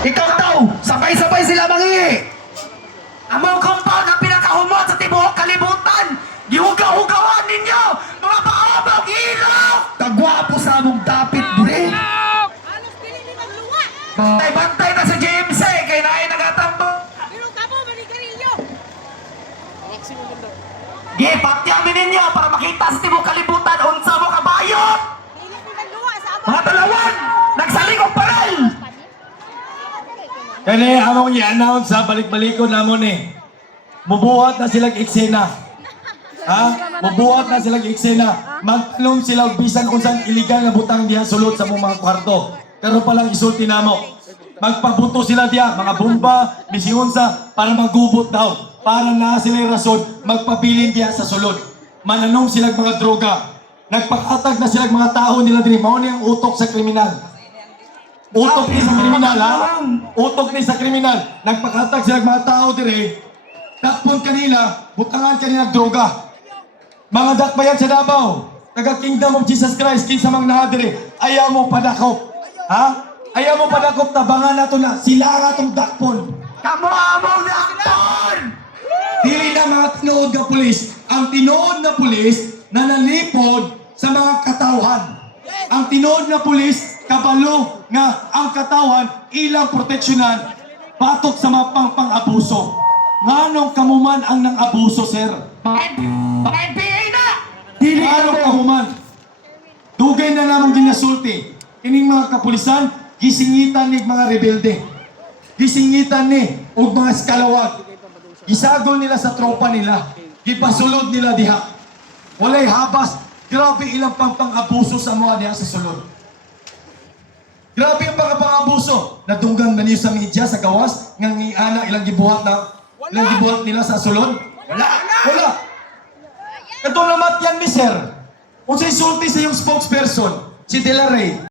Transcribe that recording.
Ikaw daw, sabay-sabay sila mangingi. Among kumpal na pinakahumot sa tibuok kalibutan. Gihugaw-hugawan ninyo, mga paabang ilaw. Kagwapo sa among dapit, bre. Halos pili ni magluwa. Bantay-bantay na sa GMC, kay naay nagatambo. Pero kamo manigarilyo. Gipatyamin ninyo para makita sa tibuok kalibutan unsa mo kabayot. Pili ni magluwa sa amo. Mga talawan, nagsaligong paral. Kani among i-announce sa balik-balikon namon eh. Mubuhat na silang eksena. Ha? Mubuhat na silang eksena. Magtanong sila og bisan unsang illegal na butang diha sulod sa mong mga kwarto. Pero palang isulti namo. Magpabuto sila diha, mga bomba, misiunsa para magubot daw. Para na sila rason magpabilin diha sa sulod. Mananom silang mga droga. Nagpakatag na silang mga tao nila diri. Mao ni ang utok sa kriminal. Utok ni sa kriminal, ha? Utok ni sa kriminal. Nagpakatag sila mga tao dire. Takpon kanila, butangan kanila droga. Mga dakbayan sa Davao, taga Kingdom of Jesus Christ, kinsa mang naa dire, ayaw mo padakop. Ha? Ayaw mo padakop, tabangan nato na. Sila ang atong dakpon. Kamu among dakpon. Dili na mga tinuod nga pulis. Ang tinuod na pulis na nalipod sa mga katawhan. Ang tinuod na pulis, kabalo nga ang katawan ilang proteksyonan patok sa mga pang-abuso. Nganong kamuman ang nang-abuso, sir? Pang-NPA na. Dili anong kamuman. Dugay na namang ginasulti. Kining mga kapulisan, gisingitan ni mga rebelde. Gisingitan ni og mga eskalawag. Gisagol nila sa tropa nila. Gipasulod nila diha. Walay habas. Grabe ilang pang-abuso sa mga diha sa sulod. Grabe ang pang-abuso. Nadunggan man niyo sa media, sa gawas, nga ana ilang gibuhat nila sa sulod. Wala. Ito namat yan, mister. Kung sa isulti sa iyong spokesperson, si De La Rey,